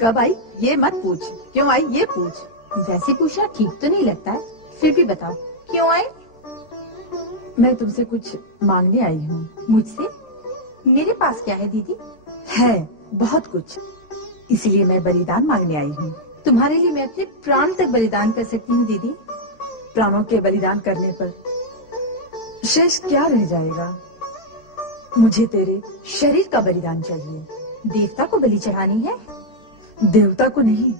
कब आई ये मत पूछ, क्यों आई ये पूछ। वैसे पूछना ठीक तो नहीं लगता है, फिर भी बताओ क्यों आई। मैं तुमसे कुछ मांगने आई हूँ। मुझसे? मेरे पास क्या है दीदी? है बहुत कुछ, इसलिए मैं बलिदान मांगने आई हूँ। तुम्हारे लिए मैं अपने प्राण तक बलिदान कर सकती हूँ दीदी। प्राणों के बलिदान करने पर शेष क्या रह जाएगा? मुझे तेरे शरीर का बलिदान चाहिए। देवता को बलि चढ़ानी है? देवता को नहीं,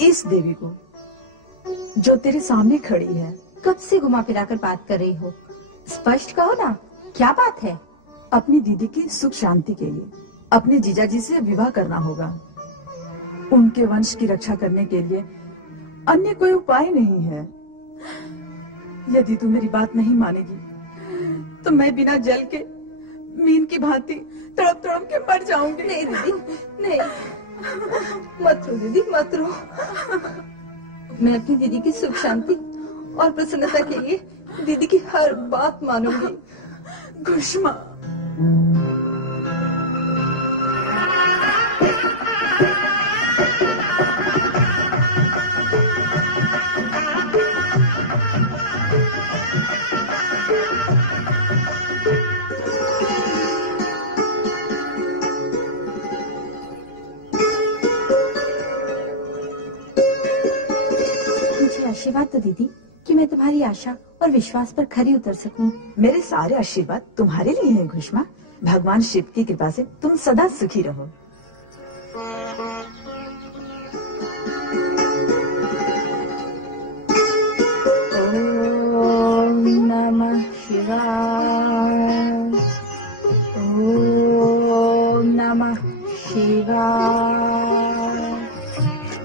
इस देवी को जो तेरे सामने खड़ी है। कब से घुमा फिराकर बात कर रही हो, स्पष्ट कहो ना, क्या बात है? अपनी दीदी की सुख शांति के लिए अपने जीजाजी से विवाह करना होगा। उनके वंश की रक्षा करने के लिए अन्य कोई उपाय नहीं है। यदि तू मेरी बात नहीं मानेगी तो मैं बिना जल के मीन की भांति तड़प तड़प के मर जाऊंगी। नहीं दीदी, नहीं, मत रो दीदी, मत रो। मैं अपनी दीदी की सुख शांति और प्रसन्नता के लिए दीदी की हर बात मानूंगी। घुष्मा, आशीर्वाद तो दीदी कि मैं तुम्हारी आशा और विश्वास पर खरी उतर सकूं। मेरे सारे आशीर्वाद तुम्हारे लिए हैं घुष्मा। भगवान शिव की कृपा से तुम सदा सुखी रहो। ओम नमः शिवाय, ओम नमः शिवाय,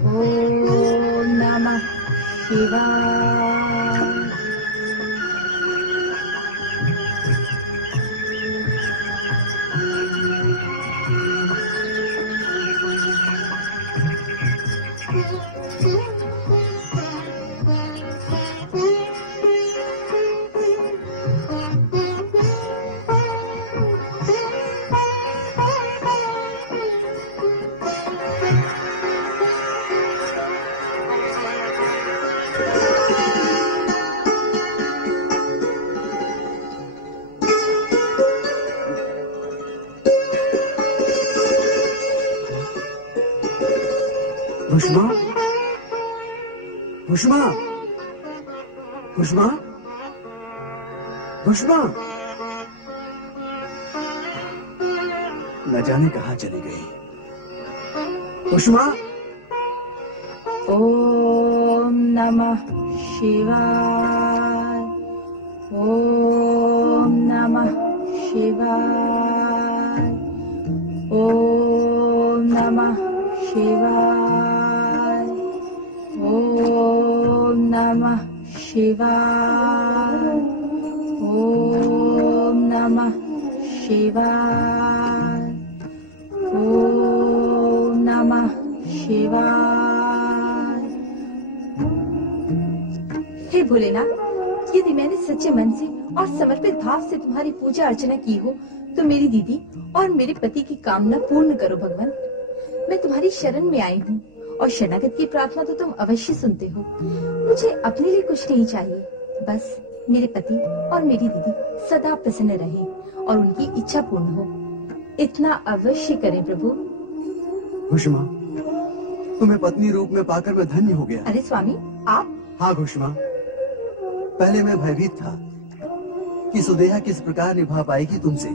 ओम नमः शिवाय। घुष्मा, घुष्मा, घुष्मा, घुष्मा, न जाने कहाँ चली गई। घुष्मा, ओम नमः शिवाय, ओम नमः शिवाय, ओम नमः शिवाय, ओम नमः शिवाय, ओम नमः शिवाय, ओम नमः शिवाय। हे भोलेनाथ, यदि मैंने सच्चे मन से और समर्पित भाव से तुम्हारी पूजा अर्चना की हो तो मेरी दीदी और मेरे पति की कामना पूर्ण करो भगवान। मैं तुम्हारी शरण में आई हूँ और शरणागत की प्रार्थना तो तुम अवश्य सुनते हो। मुझे अपने लिए कुछ नहीं चाहिए, बस मेरे पति और मेरी दीदी सदा प्रसन्न रहे और उनकी इच्छा पूर्ण हो, इतना अवश्य करें प्रभु। घुष्मा, तुम्हें पत्नी रूप में पाकर मैं धन्य हो गया। अरे स्वामी, आप? हाँ घुष्मा, पहले मैं भयभीत था कि सुदेहा किस प्रकार निभा पाएगी तुमसे,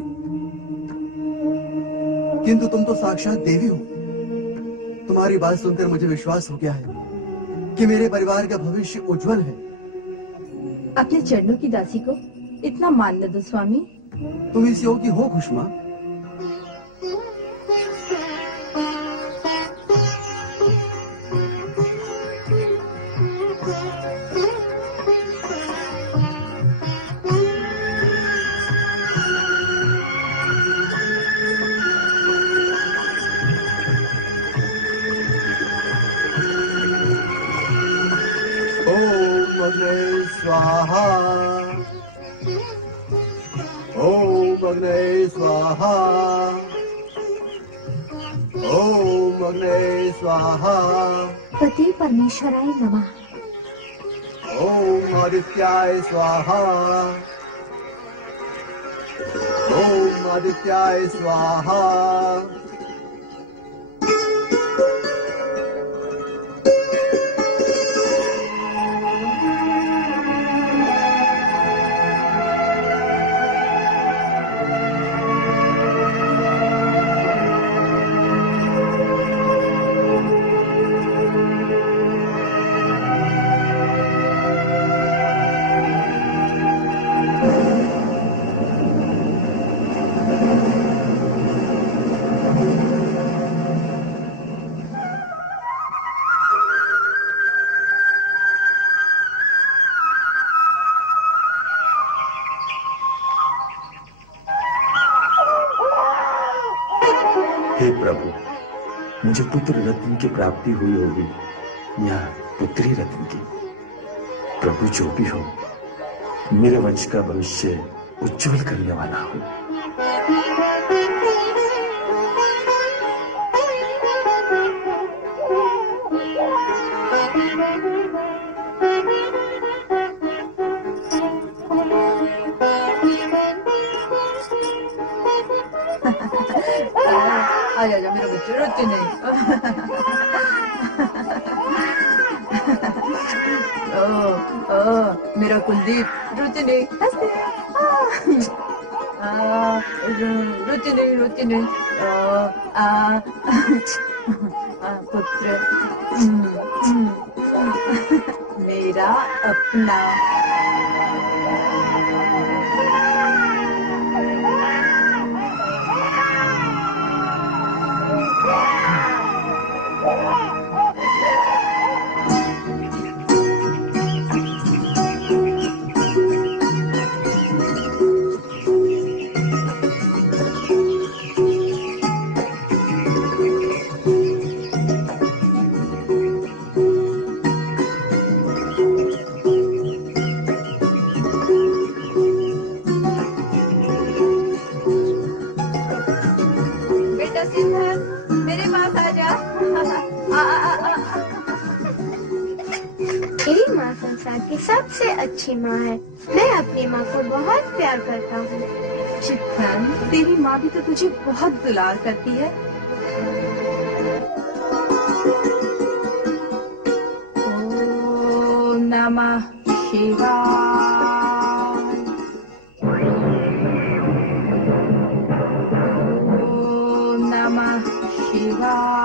किंतु तुम तो साक्षात देवी हो। तुम्हारी बात सुनकर मुझे विश्वास हो गया है कि मेरे परिवार का भविष्य उज्जवल है। अपने चरणों की दासी को इतना मान न दो स्वामी। तुम इस योग्य हो घुष्मा। स्वाहा, ओम अग्ने स्वाहा, ओम अग्ने स्वाहा, पति परमेश्वराय नमः। ओम आदित्याय स्वाहा, ओम आदित्याय स्वाहा। हे प्रभु, मुझे पुत्र रत्न की प्राप्ति हुई होगी या पुत्री रत्न की, प्रभु जो भी हो, मेरे वंश का भविष्य उज्जवल करने वाला हो। आजा मेरा बच्चा, रोते नहीं। मेरा कुलदीप, रोते नहीं, हंसते। रोते नहीं। पुत्र मेरा अपना। सबसे अच्छी माँ है। मैं अपनी माँ को बहुत प्यार करता हूँ। चित्तन, तेरी माँ भी तो तुझे बहुत दुलार करती है। ओम नमः शिवाय। ओम नमः शिवाय।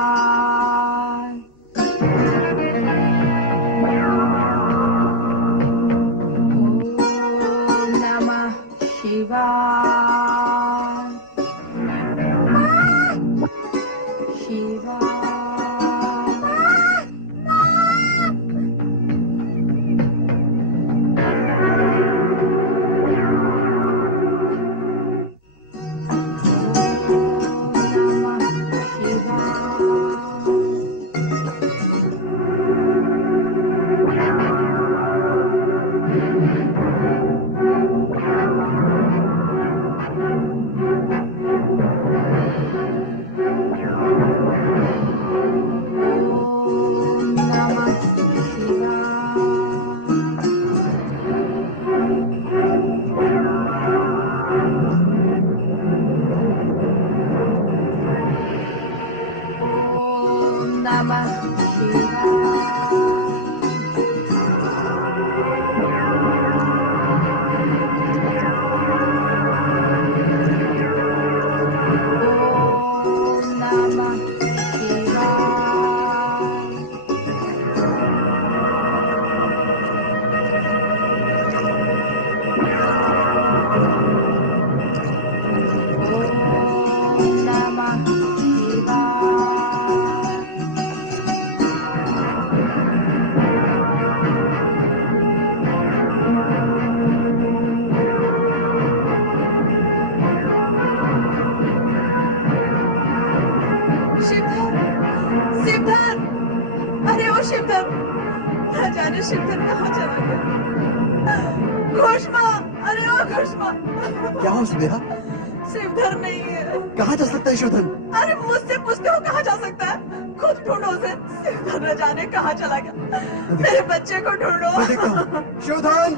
क्या हो सुदेहा? शिवधर नहीं है। कहाँ जा सकता है शिवधन? अरे मुझसे पूछते हो कहाँ जा सकता है? खुद ढूंढो उसे। शिवधन न जाने कहाँ चला गया। मेरे बच्चे को ढूंढो। मैं देखता हूँ। शिवधन!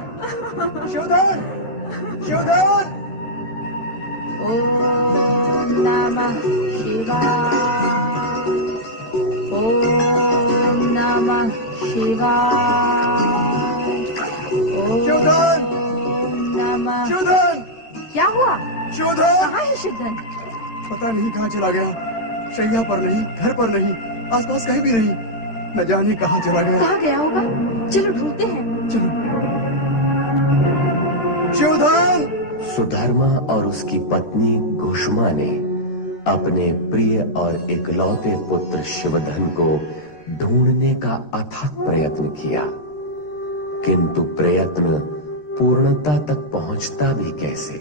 शिवधन! शिवधन! ओम नमः शिवाय। ओम नमः शिवाय। शिवधन! शिवधन! क्या हुआ? शिवधन! कहाँ है शिवधन? पता नहीं कहाँ चला गया। शैया पर नहीं, घर पर नहीं, आसपास कहीं भी नहीं। न जाने कहाँ चला गया। कहाँ गया होगा? चलो ढूंढते हैं। चलो। शिवधन! सुधर्मा और उसकी पत्नी घुष्मा ने अपने प्रिय और इकलौते पुत्र शिवधन को ढूंढने का अथक प्रयत्न किया, किंतु प्रयत्न पूर्णता तक पहुंचता भी कैसे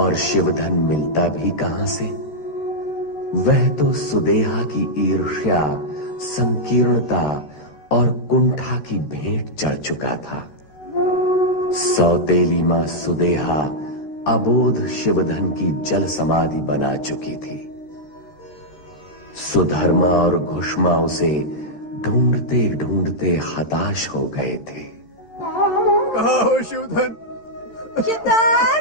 और शिवधन मिलता भी कहां से। वह तो सुदेहा की ईर्ष्या, संकीर्णता और कुंठा की भेंट चढ़ चुका था। सौतेली मां सुदेहा अबोध शिवधन की जल समाधि बना चुकी थी। सुधर्मा और घुष्मा उसे ढूंढते ढूंढते हताश हो गए थे। कहाँ हो शिवधन? केदार,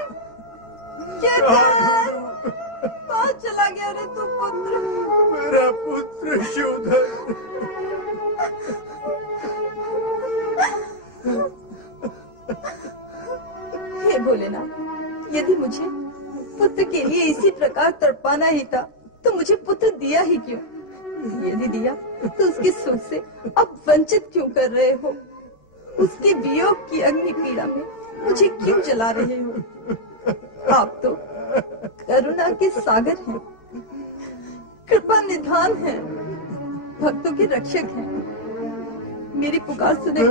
केदार, कहाँ चला गया रे तू पुत्र? मेरा पुत्र शिवधन। हे भोलेनाथ, यदि मुझे पुत्र के लिए इसी प्रकार तड़पाना ही था तो मुझे पुत्र दिया ही क्यों? यदि दिया तो उसकी सुख से अब वंचित क्यों कर रहे हो? उसके वियोग की अग्नि पीड़ा में मुझे क्यों जला रहे हो? आप तो करुणा के सागर हैं, कृपा निधान हैं, भक्तों के रक्षक हैं। मेरी पुकार सुने,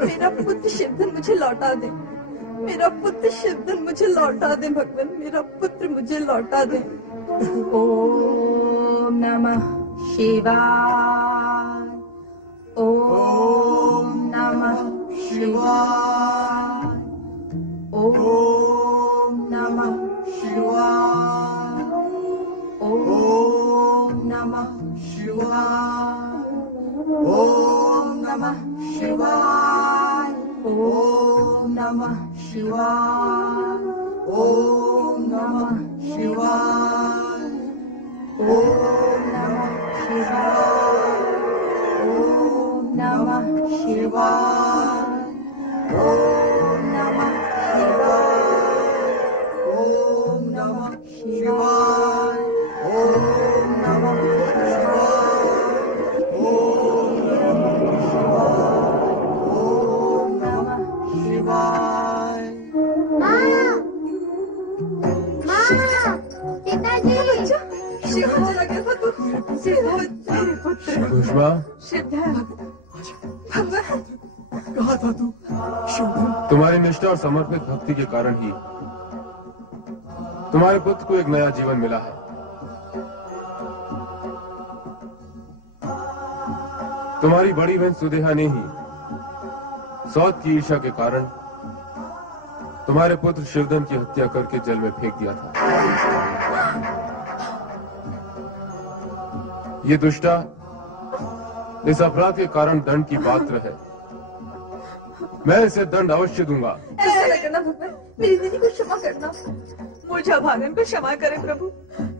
मेरा पुत्र शिवधन मुझे लौटा दे। मेरा पुत्र शिवधन मुझे लौटा दे भगवान, मेरा पुत्र मुझे लौटा दे। ओम नमः शिवाय, ओम नमः शिवाय, ओम नमः शिवाय, ओम नमः शिवाय, ओम नमः शिवाय, ओम नमः शिवाय, ओम नमः शिवाय, ओम नमः शिवाय, ओम नमः शिवाय, ओम नमः शिवाय, ओम नमः शिवाय, ओम नमः शिवाय, ओम नमः शिवाय। पिताजी, शिव चला गया था तू। मेरे पुत्र घुष्मा, भगवान, कहाँ था तू शिवधन? तुम्हारी निष्ठा और समर्पित भक्ति के कारण ही तुम्हारे पुत्र को एक नया जीवन मिला है। तुम्हारी बड़ी बहन सुदेहा ने ही सौत की ईर्ष्या के कारण तुम्हारे पुत्र शिवधन की हत्या करके जल में फेंक दिया था। ये दुष्टा इस अपराध के कारण दंड की पात्र है। मैं इसे दंड अवश्य दूंगा। ऐसा न करना भगवान, मेरी दीदी को क्षमा करना। मुझे भागन को क्षमा करें प्रभु,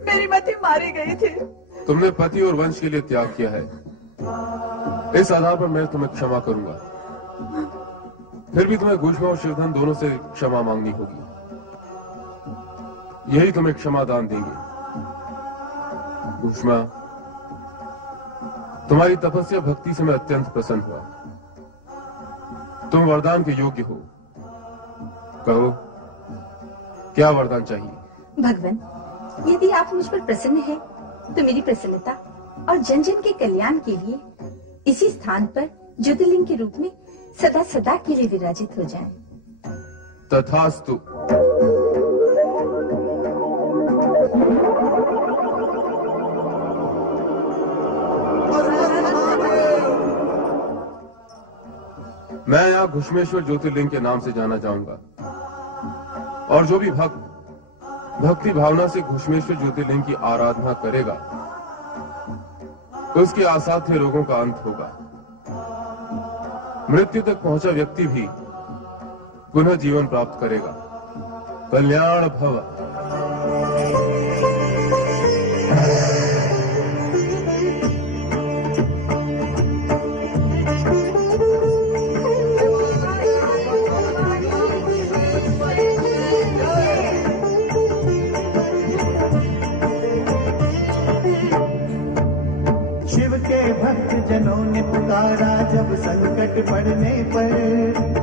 मेरी मति मारी गई थी। तुमने पति और वंश के लिए त्याग किया है, इस आधार पर मैं तुम्हें क्षमा करूंगा। फिर भी तुम्हें घुष्मा और शिवधन दोनों से क्षमा मांगनी होगी, यही तुम्हें क्षमादान देंगे। घुष्मा, तुम्हारी तपस्या भक्ति से मैं अत्यंत प्रसन्न हुआ। तुम वरदान के योग्य हो, कहो क्या वरदान चाहिए? भगवान, यदि आप मुझ पर प्रसन्न हैं, तो मेरी प्रसन्नता और जन जन के कल्याण के लिए इसी स्थान पर ज्योतिर्लिंग के रूप में सदा सदा के लिए विराजित हो जाएं। तथास्तु। मैं यहाँ घुष्मेश्वर ज्योतिर्लिंग के नाम से जाना चाहूंगा, और जो भी भक्त भक्ति भावना से घुष्मेश्वर ज्योतिर्लिंग की आराधना करेगा उसके असाध्य रोगों का अंत होगा। मृत्यु तक पहुंचा व्यक्ति भी पुनः जीवन प्राप्त करेगा। कल्याण भव। जनों ने पुकारा जब संकट पड़ने पर,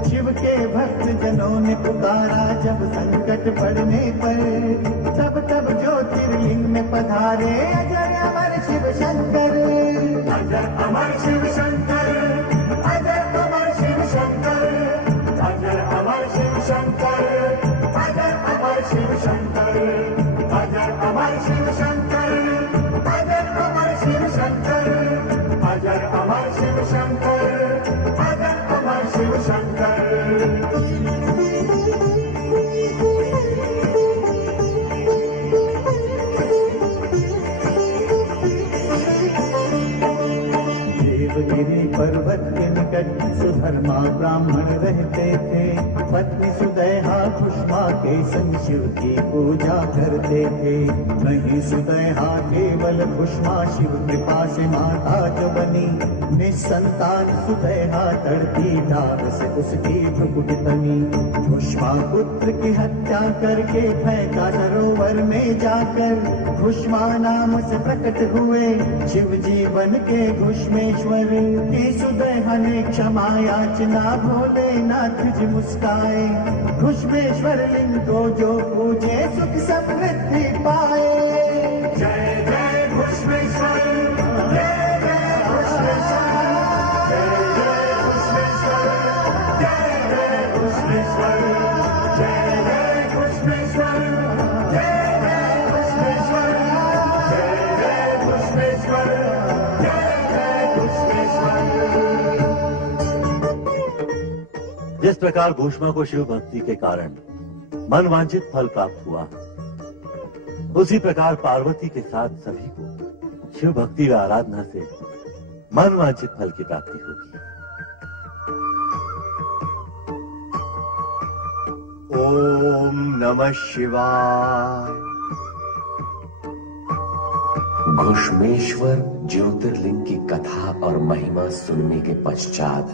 शिव के भक्त जनों ने पुकारा जब संकट पड़ने पर, तब तब ज्योतिर्लिंग में पधारे अजय अमर शिव शंकर। अजय अमर शिव शंकर, अजय अमर शिव शंकर, अजय अमर शिव शंकर, अजय अमर शिव शंकर, अजय अमर शिव शंकर। पर्वत के निकट सुधर्मा ब्राह्मण रहते थे। पत्नी सुदैहा खुशमा के संग शिव की पूजा करते थे। नहीं सुदैहा केवल खुशमा शिव कृपा से माता जो बनी। निसंतान सुदैहा तड़पी डाल से उसकी भ्रुकुट तनी। खुशमा पुत्र की हत्या करके फेंका सरोवर में जाकर। खुशमा नाम से प्रकट हुए शिव जी बन के घुश्मेश्वर। की सुदैहा ने क्षमा याचना भोलेनाथ जी मुस्काए। घुश्मेश्वर लिंग को जो पूजे सुख समृद्धि पाए। जय जय घुश्मेश्वर, जय जय घुश्मेश्वर, जय जय घुश्मेश्वर, जय जय घुश्मेश्वर, जय जय घुश्मेश्वर, जय जय घुश्मेश्वर, जय जय घुश्मेश्वर, जय जय घुश्मेश्वर। जिस प्रकार घुश्मा को शिव भक्ति के कारण मनवांछित फल प्राप्त हुआ, उसी प्रकार पार्वती के साथ सभी को शिव भक्ति व आराधना से मनवांछित फल की प्राप्ति होगी। ओम नमः शिवाय। घुश्मेश्वर ज्योतिर्लिंग की कथा और महिमा सुनने के पश्चात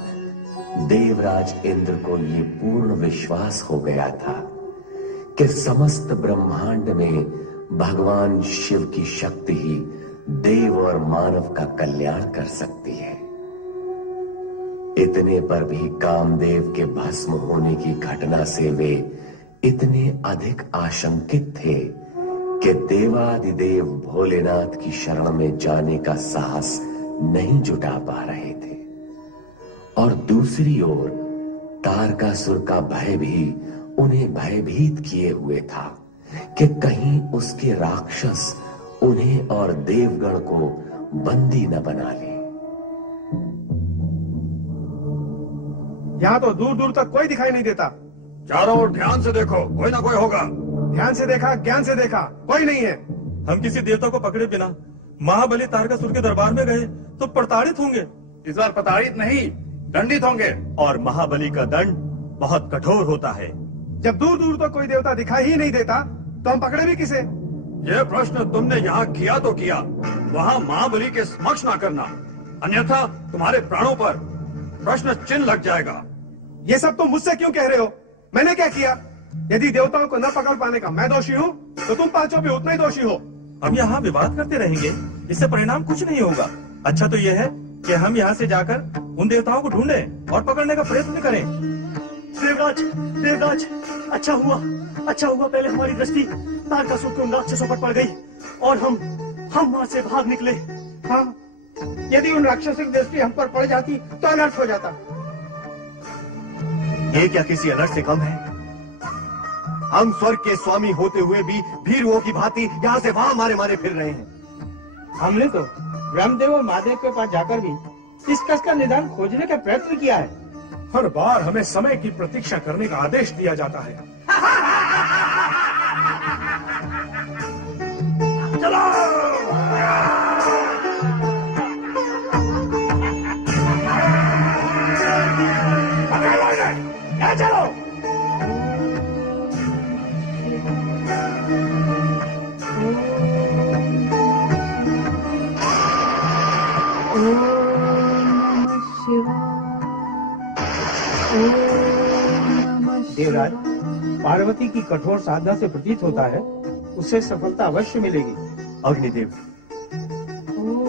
देवराज इंद्र को ये पूर्ण विश्वास हो गया था कि समस्त ब्रह्मांड में भगवान शिव की शक्ति ही देव और मानव का कल्याण कर सकती है। इतने पर भी कामदेव के भस्म होने की घटना से वे इतने अधिक आशंकित थे कि देवादिदेव भोलेनाथ की शरण में जाने का साहस नहीं जुटा पा रहे थे। और दूसरी ओर तारकासुर का भय भी उन्हें भयभीत किए हुए था कि कहीं उसके राक्षस उन्हें और देवगण को बंदी न बना ले। यहाँ तो दूर दूर तक कोई दिखाई नहीं देता। चारों ओर ध्यान से देखो, कोई ना कोई होगा। ध्यान से देखा, ज्ञान से देखा, कोई नहीं है। हम किसी देवता को पकड़े बिना महाबली तारकासुर के दरबार में गए तो प्रताड़ित होंगे। इस बार प्रताड़ित नहीं, दंडित होंगे। और महाबली का दंड बहुत कठोर होता है। जब दूर दूर तक कोई देवता दिखाई ही नहीं देता तो हम पकड़े भी किसे? ये प्रश्न तुमने यहाँ किया तो किया, वहाँ महाबली के समक्ष ना करना, अन्यथा तुम्हारे प्राणों पर प्रश्न चिन्ह लग जाएगा। ये सब तुम मुझसे क्यों कह रहे हो? मैंने क्या किया? यदि देवताओं को न पकड़ पाने का मैं दोषी हूँ तो तुम पांचों भी उतना ही दोषी हो। हम यहाँ विवाद करते रहेंगे, इससे परिणाम कुछ नहीं होगा। अच्छा तो यह है कि हम यहाँ से जाकर उन देवताओं को ढूंढें और पकड़ने का प्रयत्न करें। देवराज, देवराज, अच्छा हुआ पहले हमारी दृष्टि तारकासुर के उन राक्षसों पर पड़ गई और हम वहाँ से भाग निकले। हाँ, यदि उन राक्षसों की दृष्टि हम पर पड़ जाती तो अनर्थ हो जाता। ये क्या किसी अनर्थ से कम है? हम स्वर्ग के स्वामी होते हुए भी भीरुओं की भांति यहाँ से वहाँ मारे फिर रहे हैं। हमने तो ब्रह्मदेव और महादेव के पास जाकर भी इस कष्ट का निदान खोजने का प्रयत्न किया है। हर बार हमें समय की प्रतीक्षा करने का आदेश दिया जाता है। चलो! चलो! देवराज, पार्वती की कठोर साधना से प्रतीत होता है उसे सफलता अवश्य मिलेगी। अग्निदेव,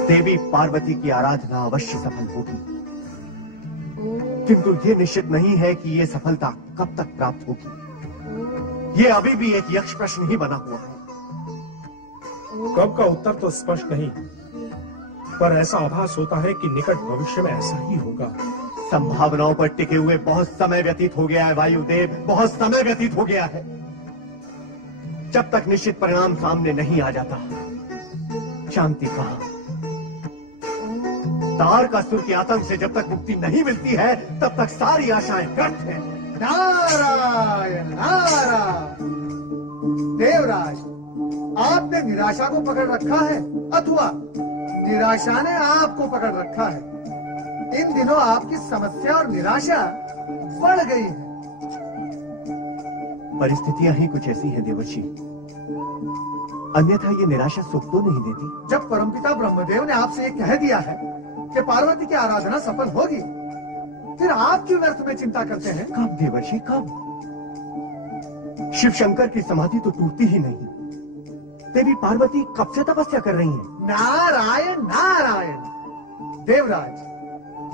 देवी पार्वती की आराधना अवश्य सफल होगी, किंतु ये निश्चित नहीं है कि ये सफलता कब तक प्राप्त होगी। ये अभी भी एक यक्ष प्रश्न ही बना हुआ है। कब का उत्तर तो स्पष्ट नहीं, पर ऐसा आभास होता है कि निकट भविष्य में ऐसा ही होगा। संभावनाओं पर टिके हुए बहुत समय व्यतीत हो गया है वायुदेव, बहुत समय व्यतीत हो गया है। जब तक निश्चित परिणाम सामने नहीं आ जाता, शांति कहाँ? तारकासुर के आतंक से जब तक मुक्ति नहीं मिलती है, तब तक सारी आशाएं व्यर्थ हैं। नारायण नारायण। देवराज, आपने निराशा को पकड़ रखा है अथवा निराशा ने आपको पकड़ रखा है। इन दिनों आपकी समस्या और निराशा बढ़ गई है। परिस्थितियां ही कुछ ऐसी हैं देवर्षि, अन्यथा ये निराशा सुख तो नहीं देती। जब परमपिता ब्रह्मदेव ने आपसे ये कह दिया है कि पार्वती की आराधना सफल होगी, फिर आप क्यों व्यर्थ में चिंता करते हैं? कब देवर्षि, कब? शिव शंकर की समाधि तो टूटती ही नहीं। देवी पार्वती कब से तपस्या कर रही हैं? नारायण नारायण। देवराज,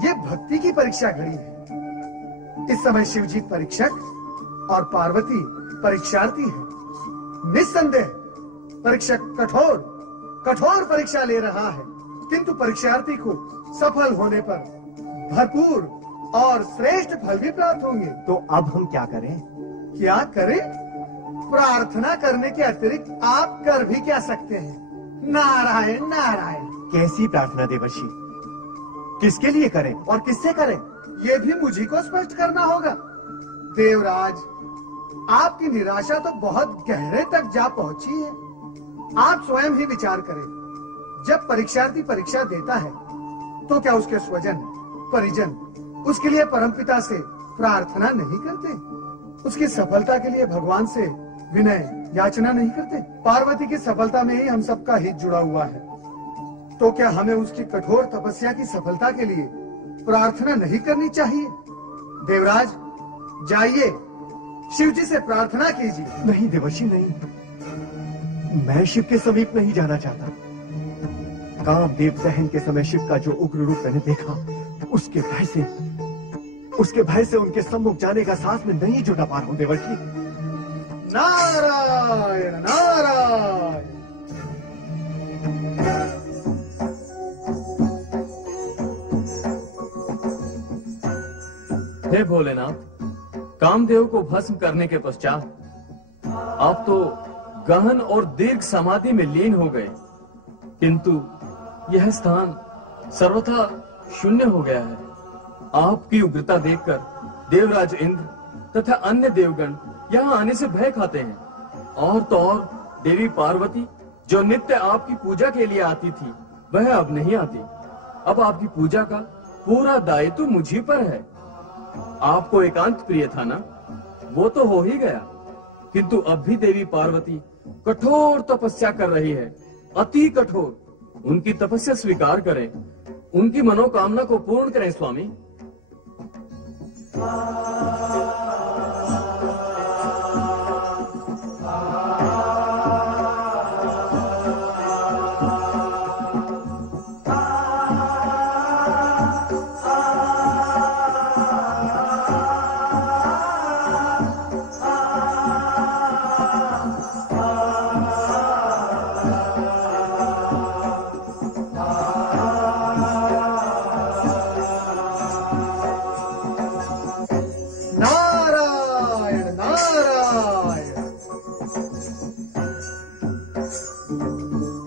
ये भक्ति की परीक्षा घड़ी है। इस समय शिवजी परीक्षक और पार्वती परीक्षार्थी है। निस्संदेह परीक्षक कठोर परीक्षा ले रहा है, किंतु परीक्षार्थी को सफल होने पर भरपूर और श्रेष्ठ फल भी प्राप्त होंगे। तो अब हम क्या करें? क्या करें? प्रार्थना करने के अतिरिक्त आप कर भी क्या सकते हैं? नारायण नारायण। कैसी प्रार्थना देवर्षि? किसके लिए करें और किससे करें? ये भी मुझी को स्पष्ट करना होगा। देवराज, आपकी निराशा तो बहुत गहरे तक जा पहुंची है। आप स्वयं ही विचार करें। जब परीक्षार्थी परीक्षा देता है तो क्या उसके स्वजन परिजन उसके लिए परमपिता से प्रार्थना नहीं करते? उसकी सफलता के लिए भगवान से विनय याचना नहीं करते? पार्वती की सफलता में ही हम सबका हित जुड़ा हुआ है, तो क्या हमें उसकी कठोर तपस्या की सफलता के लिए प्रार्थना नहीं करनी चाहिए? देवराज, जाइए शिव जी से प्रार्थना कीजिए। नहीं देवर्षि, नहीं, मैं शिव के समीप नहीं जाना चाहता। कामदेव दहन के समय शिव का जो उग्र रूप मैंने देखा, उसके भय से उनके सम्मुख जाने का साहस में नहीं जुटा पा रहा हूं देवर्षि। नारायण नारायण। हे भोलेनाथ, कामदेव को भस्म करने के पश्चात आप तो गहन और दीर्घ समाधि में लीन हो गए, किंतु यह स्थान सर्वथा शून्य हो गया है। आपकी उग्रता देखकर देवराज इंद्र तथा अन्य देवगण यहाँ आने से भय खाते हैं। और तो और देवी पार्वती जो नित्य आपकी पूजा के लिए आती थी, वह अब नहीं आती। अब आपकी पूजा का पूरा दायित्व मुझी पर है। आपको एकांत प्रिय था ना, वो तो हो ही गया, किंतु अब भी देवी पार्वती कठोर तपस्या कर रही है, अति कठोर। उनकी तपस्या स्वीकार करें, उनकी मनोकामना को पूर्ण करें स्वामी।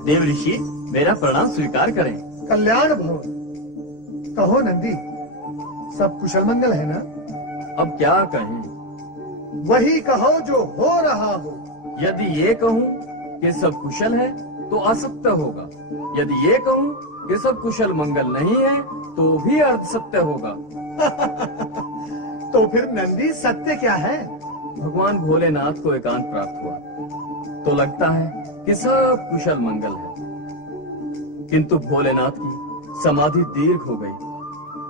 देव ऋषि, मेरा प्रणाम स्वीकार करें। कल्याण भव। कहो नंदी, सब कुशल मंगल है ना? अब क्या कहें? वही कहो जो हो रहा हो। यदि ये कहूँ कि सब कुशल है तो असत्य होगा, यदि ये कहूँ कि सब कुशल मंगल नहीं है तो भी अर्ध सत्य होगा। तो फिर नंदी सत्य क्या है? भगवान भोलेनाथ को एकांत प्राप्त हुआ तो लगता है कि सब कुशल मंगल है, किंतु भोलेनाथ की समाधि दीर्घ हो गई,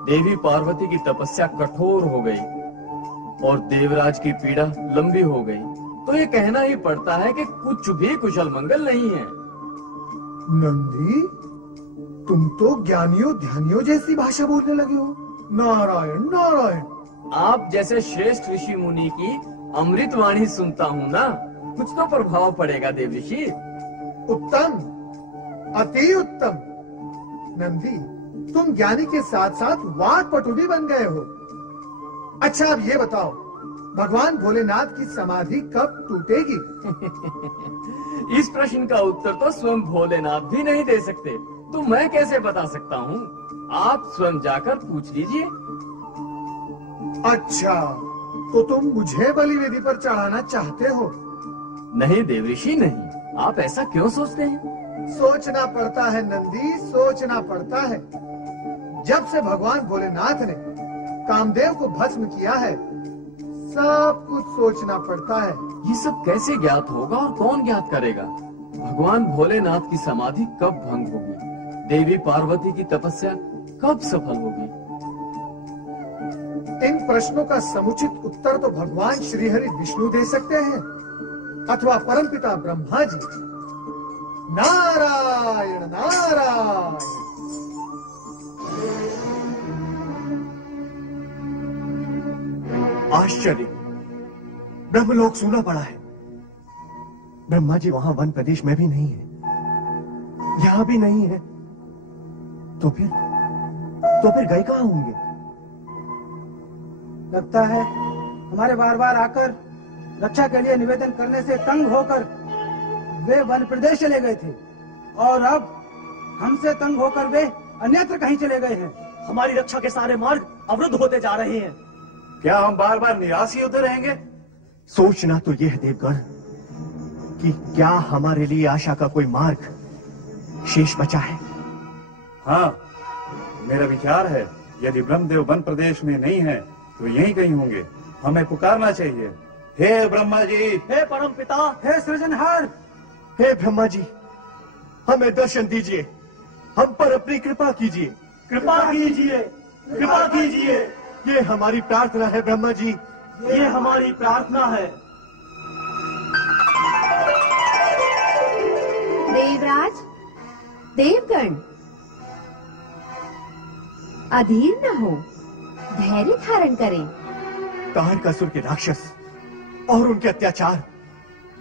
देवी पार्वती की तपस्या कठोर हो गई और देवराज की पीड़ा लंबी हो गई, तो ये कहना ही पड़ता है कि कुछ भी कुशल मंगल नहीं है। नंदी, तुम तो ज्ञानियों ध्यानियों जैसी भाषा बोलने लगे हो। नारायण नारायण। आप जैसे श्रेष्ठ ऋषि मुनि की अमृत वाणी सुनता हूँ ना, कुछ तो प्रभाव पड़ेगा देव ऋषि। उत्तम, अति उत्तम। नंदी, तुम ज्ञानी के साथ साथ वाक्पटु भी बन गए हो। अच्छा, अब ये बताओ, भगवान भोलेनाथ की समाधि कब टूटेगी? इस प्रश्न का उत्तर तो स्वयं भोलेनाथ भी नहीं दे सकते, तो मैं कैसे बता सकता हूँ? आप स्वयं जाकर पूछ लीजिए। अच्छा, तो तुम मुझे बलि वेदी पर चढ़ाना चाहते हो? नहीं देव ऋषि, नहीं। आप ऐसा क्यों सोचते हैं? सोचना पड़ता है नंदी, सोचना पड़ता है। जब से भगवान भोलेनाथ ने कामदेव को भस्म किया है, सब कुछ सोचना पड़ता है। ये सब कैसे ज्ञात होगा और कौन ज्ञात करेगा? भगवान भोलेनाथ की समाधि कब भंग होगी? देवी पार्वती की तपस्या कब सफल होगी? इन प्रश्नों का समुचित उत्तर तो भगवान श्रीहरि विष्णु दे सकते हैं अथवा परमपिता ब्रह्मा जी। नारायण नारायण। आश्चर्य, ब्रह्मलोक सूना पड़ा है। ब्रह्मा जी वहां वन प्रदेश में भी नहीं है, यहां भी नहीं है, तो फिर गए कहां होंगे? लगता है हमारे बार बार आकर रक्षा के लिए निवेदन करने से तंग होकर वे वन प्रदेश चले गए थे और अब हमसे तंग होकर वे अन्यत्र कहीं चले गए हैं। हमारी रक्षा के सारे मार्ग अवरुद्ध होते जा रहे हैं। क्या हम बार बार निराश ही होते रहेंगे? सोचना तो यह है देवगण कि क्या हमारे लिए आशा का कोई मार्ग शेष बचा है? हाँ, मेरा विचार है यदि ब्रह्मदेव वन प्रदेश में नहीं है तो यहीं कहीं होंगे। हमें पुकारना चाहिए। हे ब्रह्मा जी, हे परम पिता, हे सृजनहार, हे ब्रह्मा जी, हमें दर्शन दीजिए, हम पर अपनी कृपा कीजिए। कृपा कीजिए, कृपा कीजिए। ये हमारी प्रार्थना है ब्रह्मा जी, ये हमारी प्रार्थना है। देवराज, देवगण, अधीर न हो, धैर्य धारण करें। तारकासुर के राक्षस और उनके अत्याचार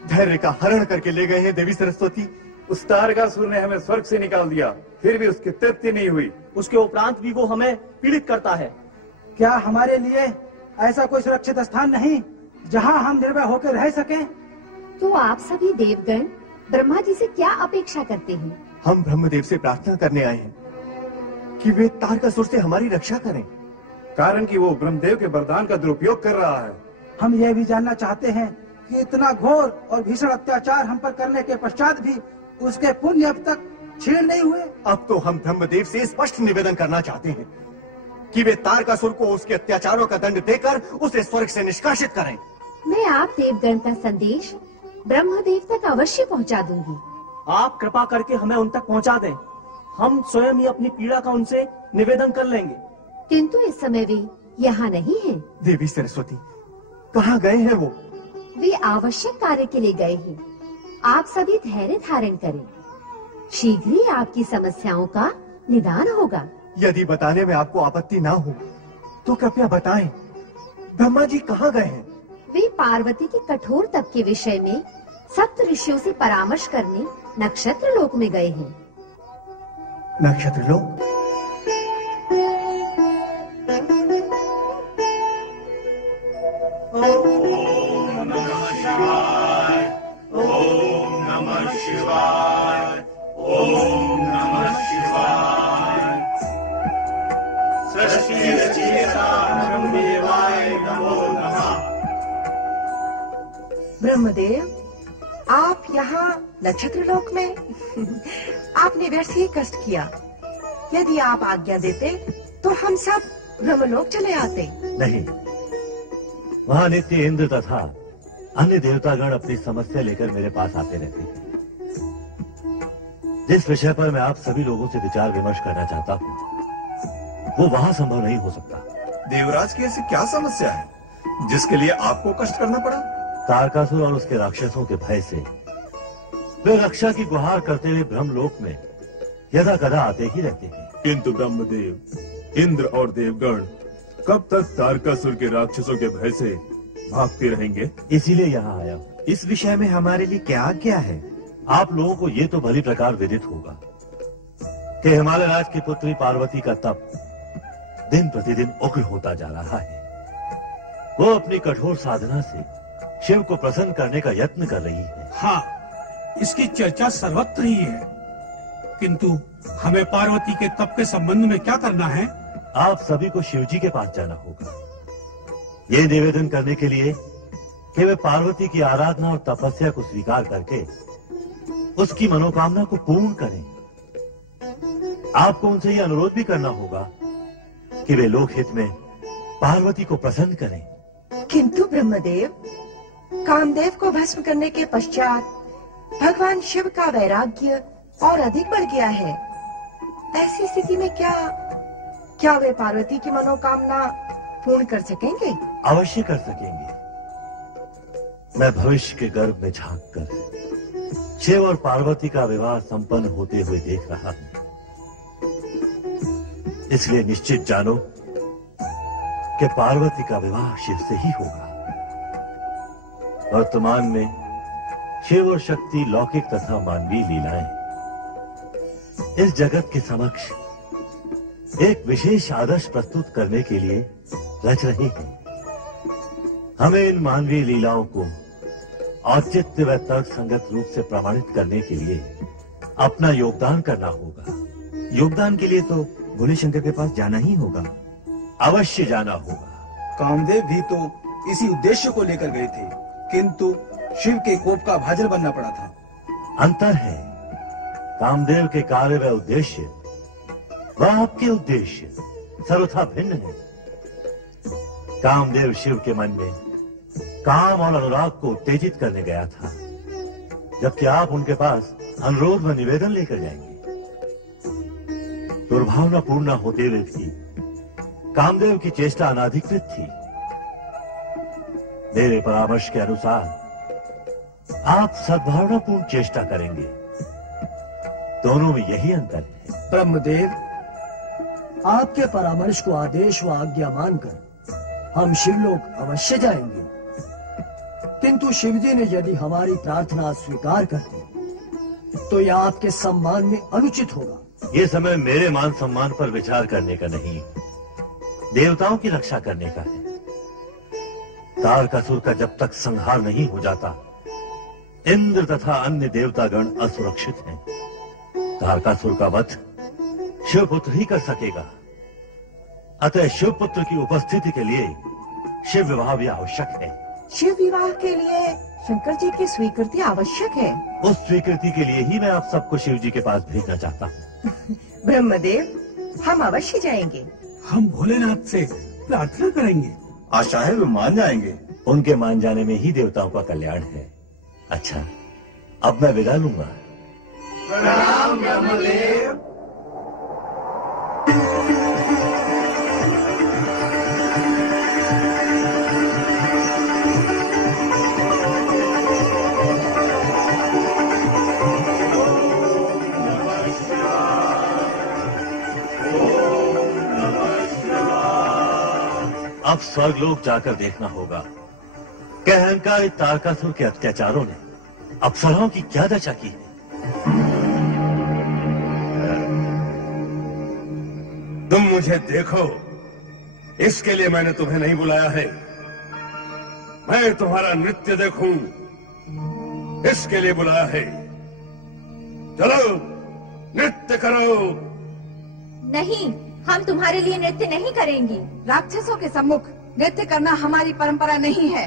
धैर्य का हरण करके ले गए हैं देवी सरस्वती। उस तारकासुर ने हमें स्वर्ग से निकाल दिया, फिर भी उसकी तृप्ति नहीं हुई। उसके उपरांत भी वो हमें पीड़ित करता है। क्या हमारे लिए ऐसा कोई सुरक्षित स्थान नहीं जहां हम निर्भय होकर रह सकें? तो आप सभी देवगण ब्रह्मा जी से क्या अपेक्षा करते हैं? हम ब्रह्मदेव से प्रार्थना करने आए हैं कि वे तारकासुर से हमारी रक्षा करें। कारण कि वो ब्रह्मदेव के वरदान का दुरुपयोग कर रहा है। हम यह भी जानना चाहते हैं कि इतना घोर और भीषण अत्याचार हम पर करने के पश्चात भी उसके पुण्य अब तक क्षीण नहीं हुए। अब तो हम ब्रह्मदेव से स्पष्ट निवेदन करना चाहते हैं कि वे तारकासुर को उसके अत्याचारों का दंड देकर उसे स्वर्ग से निष्कासित करें। मैं आप देवगण का संदेश ब्रह्मदेव तक अवश्य पहुंचा दूंगी। आप कृपा करके हमें उन तक पहुंचा दें। हम स्वयं ही अपनी पीड़ा का उनसे निवेदन कर लेंगे। किंतु इस समय वे यहाँ नहीं हैं। देवी सरस्वती, कहाँ गए हैं वो? वे आवश्यक कार्य के लिए गए हैं। आप सभी धैर्य धारण करें, शीघ्र ही आपकी समस्याओं का निदान होगा। यदि बताने में आपको आपत्ति ना हो तो कृपया बताएं, ब्रह्मा जी कहाँ गए हैं? वे पार्वती के कठोर तप के विषय में सप्त ऋषियों से परामर्श करने नक्षत्र लोक में गए हैं। नक्षत्र लोक? ओम नमः शिवाय, ओम नमः शिवाय, ओम नमः शिवाय। सृष्टि रचयिता ब्रह्मदेवाय नमो नमः। ब्रह्मदेव, आप यहाँ नक्षत्र लोक में आपने व्यर्थ ही कष्ट किया। यदि आप आज्ञा देते तो हम सब ब्रह्मलोक चले आते। नहीं, वहाँ नित्य इंद्र तथा अन्य देवतागण अपनी समस्या लेकर मेरे पास आते रहते हैं। जिस विषय पर मैं आप सभी लोगों से विचार विमर्श करना चाहता हूँ, वो वहाँ संभव नहीं हो सकता। देवराज की ऐसी क्या समस्या है जिसके लिए आपको कष्ट करना पड़ा? तारकासुर और उसके राक्षसों के भय से वे रक्षा की गुहार करते हुए ब्रह्मलोक में यदा कदा आते ही रहते हैं। किंतु ब्रह्मदेव, इंद्र और देवगण कब तक तारकासुर के राक्षसों के भय से भागते रहेंगे? इसीलिए यहाँ आया हूँ। इस विषय में हमारे लिए क्या आज्ञा है? आप लोगों को ये तो भली प्रकार विदित होगा कि हिमालय राज की पुत्री पार्वती का तप दिन प्रतिदिन उग्र होता जा रहा है। वो अपनी कठोर साधना से शिव को प्रसन्न करने का यत्न कर रही है। हाँ, इसकी चर्चा सर्वत्र ही है, किंतु हमें पार्वती के तप के संबंध में क्या करना है? आप सभी को शिवजी के पास जाना होगा, ये निवेदन करने के लिए कि वे पार्वती की आराधना और तपस्या को स्वीकार करके उसकी मनोकामना को पूर्ण करें। आपको उनसे ये अनुरोध भी करना होगा कि वे लोकहित में पार्वती को प्रसन्न करें। किंतु ब्रह्मदेव, कामदेव को भस्म करने के पश्चात भगवान शिव का वैराग्य और अधिक बढ़ गया है। ऐसी स्थिति में क्या वे पार्वती की मनोकामना पूर्ण कर सकेंगे? अवश्य कर सकेंगे। मैं भविष्य के गर्भ में झांक कर शिव और पार्वती का विवाह संपन्न होते हुए देख रहा हूं। इसलिए निश्चित जानो कि पार्वती का विवाह शिव से ही होगा। वर्तमान में शिव और शक्ति लौकिक तथा मानवीय लीलाएं इस जगत के समक्ष एक विशेष आदर्श प्रस्तुत करने के लिए रच रही हैं। हमें इन मानवीय लीलाओं को औचित्य व तर्क संगत रूप से प्रमाणित करने के लिए अपना योगदान करना होगा। योगदान के लिए तो भोले शंकर के पास जाना ही होगा। अवश्य जाना होगा। कामदेव भी तो इसी उद्देश्य को लेकर गए थे, किंतु शिव के कोप का भाजन बनना पड़ा था। अंतर है। कामदेव के कार्य व उद्देश्य व आपके उद्देश्य सर्वथा भिन्न है। कामदेव शिव के मन में काम और अनुराग को उत्तेजित करने गया था, जबकि आप उनके पास अनुरोध व निवेदन लेकर जाएंगे। दुर्भावना पूर्ण होते हुए भी कामदेव की चेष्टा अनाधिकृत थी। मेरे परामर्श के अनुसार आप सद्भावनापूर्ण चेष्टा करेंगे। दोनों में यही अंतर है। ब्रह्मदेव, आपके परामर्श को आदेश व आज्ञा मानकर हम शिवलोक अवश्य जाएंगे, किंतु शिवजी ने यदि हमारी प्रार्थना स्वीकार कर दी तो यह आपके सम्मान में अनुचित होगा। ये समय मेरे मान सम्मान पर विचार करने का नहीं, देवताओं की रक्षा करने का है। तारकासुर का जब तक संहार नहीं हो जाता, इंद्र तथा अन्य देवतागण असुरक्षित हैं। तारकासुर का वध शिवपुत्र ही कर सकेगा। अतः शिवपुत्र की उपस्थिति के लिए शिव विवाह भी आवश्यक है। शिव विवाह के लिए शंकर जी की स्वीकृति आवश्यक है। उस स्वीकृति के लिए ही मैं आप सबको शिव जी के पास भेजना चाहता हूँ। ब्रह्मदेव, हम अवश्य जाएंगे। हम भोलेनाथ से प्रार्थना करेंगे। आशा है वे मान जाएंगे। उनके मान जाने में ही देवताओं का कल्याण है। अच्छा, अब मैं विदा लूंगा। प्रणाम ब्रह्मदेव। अब स्वर्गलोक जाकर देखना होगा कि अहंकारी तारकासुर के अत्याचारों ने अप्सराओं की क्या दशा की है। तुम मुझे देखो, इसके लिए मैंने तुम्हें नहीं बुलाया है। मैं तुम्हारा नृत्य देखूं, इसके लिए बुलाया है। चलो नृत्य करो। नहीं, हम तुम्हारे लिए नृत्य नहीं करेंगे। राक्षसों के सम्मुख नृत्य करना हमारी परंपरा नहीं है।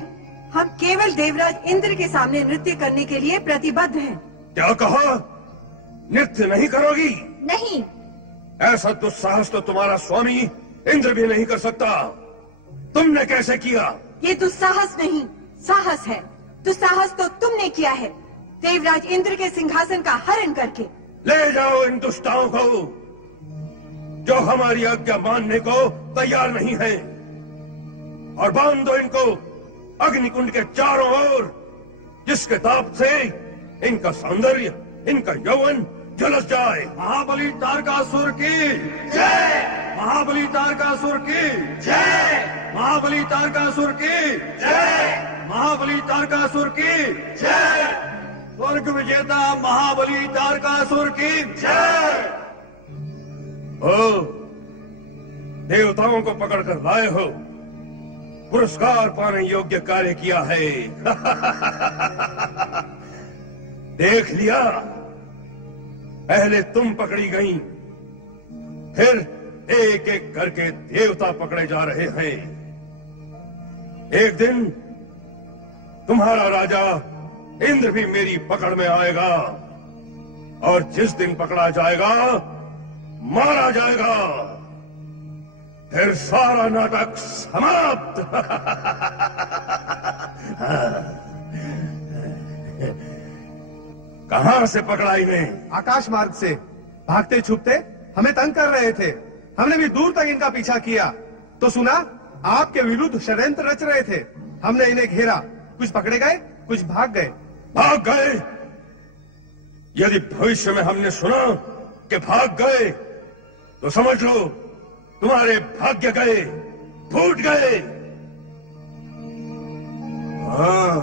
हम केवल देवराज इंद्र के सामने नृत्य करने के लिए प्रतिबद्ध हैं। क्या कहा? नृत्य नहीं करोगी? नहीं। ऐसा दुस्साहस तो तुम्हारा स्वामी इंद्र भी नहीं कर सकता। तुमने कैसे किया? ये दुस्साहस नहीं, साहस है। दुस्साहस तो तुमने किया है, देवराज इंद्र के सिंहासन का हरण करके। ले जाओ इन दुष्टाओं को जो हमारी आज्ञा मानने को तैयार नहीं है, और बांध दो इनको अग्निकुंड के चारों ओर, जिसके ताप से इनका सौंदर्य, इनका यौवन झुलस जाए। महाबली तारकासुर की जय। महाबली तारकासुर की जय। महाबली तारकासुर की जय। महाबली तारकासुर की जय। स्वर्ग विजेता महाबली तारकासुर की जय। ओ, देवताओं को पकड़कर लाए हो, पुरस्कार पाने योग्य कार्य किया है। देख लिया, पहले तुम पकड़ी गई, फिर एक एक करके देवता पकड़े जा रहे हैं। एक दिन तुम्हारा राजा इंद्र भी मेरी पकड़ में आएगा, और जिस दिन पकड़ा जाएगा मारा जाएगा। फिर सारा नाटक समाप्त। कहां से पकड़ा इन्हें? आकाश मार्ग से भागते छुपते हमें तंग कर रहे थे। हमने भी दूर तक इनका पीछा किया तो सुना आपके विरुद्ध षड्यंत्र रच रहे थे। हमने इन्हें घेरा, कुछ पकड़े गए, कुछ भाग गए। भाग गए? यदि भविष्य में हमने सुना कि भाग गए तो समझ लो तुम्हारे भाग्य गए, फूट गए। हाँ,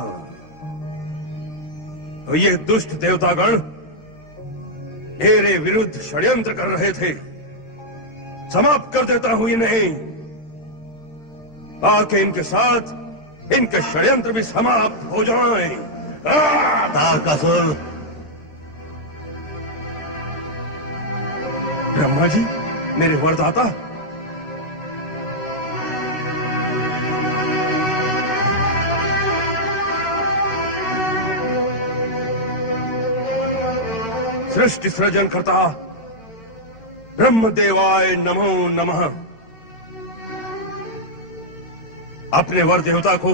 तो ये दुष्ट देवतागण मेरे विरुद्ध षड्यंत्र कर रहे थे। समाप्त कर देता हूं इन्हें, ताकि इनके साथ इनके षड्यंत्र भी समाप्त हो जाएं। तारकासुर, ब्रह्मा जी, मेरे वरदाता। सृष्टि सृजन करता ब्रह्मदेवाय नमो नमः। अपने वर देवता को